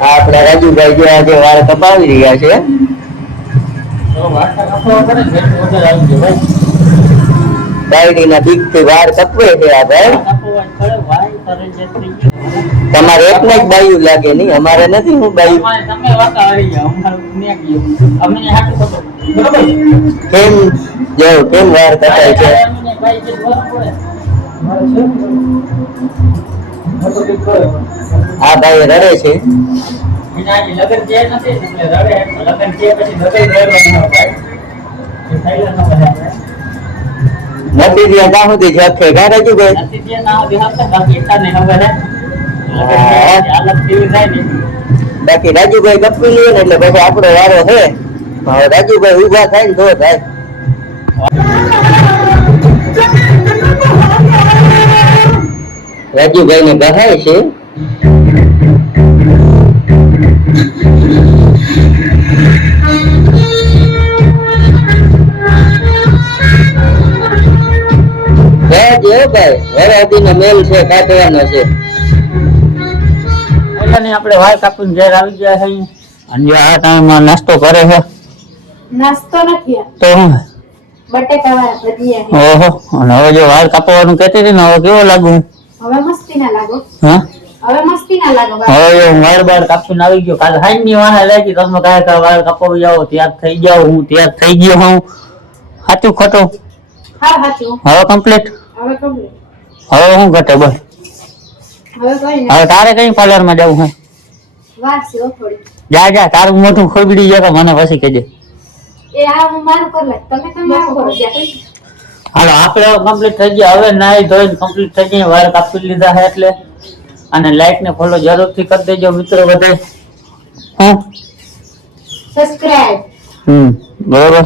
આપડા રાજુભાઈ જે આજે વાળ કપાવી રહ્યા છે. ડાયરી ના બીક થી વાળ કપવે છે આ ભાઈ. તમારે એકને જ બાયું લાગે નહીં, અમારે નથી. હું બાયું કેમ જો કેમ વાળ કપાય છે? આ ભાઈ રડે છે. નથી ત્યાં કાં સુધી છે ઘા રાજુભાઈ? બાકી રાજુભાઈ કપી લે ને એટલે પછી આપણો વારો છે. રાજુભાઈ ઉભા થાય ને તો થાય. રાજુભાઈ ને કહાય છે મેલ છે કાઢવાનો છે. આપણે વાળ કાપીને ઘેર આવી ગયા છે અને આ ટાઈમમાં નાસ્તો કરે છે. નાસ્તો નથી તો બટેકા વાળા ભજીયા. ઓહો, અને હવે જો વાળ કાપવાનું કહેતી હતી ને, હવે કેવો લાગુ? હવે મસ્તી ના લાગો. હા, હવે મસ્તી ના લાગો. હવે હું વાળ બાળ કાપીને આવી ગયો. કાલે હાઈ ની વાહ લાગી તમે કાંઈ વાળ કાપવી જાઓ, તૈયાર થઈ જાઓ. હું તૈયાર થઈ ગયો હું. સાચું ખોટું? હા સાચું. હવે કમ્પ્લીટ. હવે હું ઘટે બોલ? હવે તારે કઈ પાર્લર માં જવું હે? જા જા, તારું મોઢું ખોબડી જાય મને પછી કહેજે. હાલો આપણે કમ્પ્લીટ થઈ ગયા. હવે નાઈ ધોઈને કમ્પ્લીટ થઈ ગયા, વાળ કાપી લીધા છે એટલે. અને લાઈક ને ફોલો જરૂરથી કરી દેજો મિત્રો બધે. સબસ્ક્રાઇબ. બરોબર.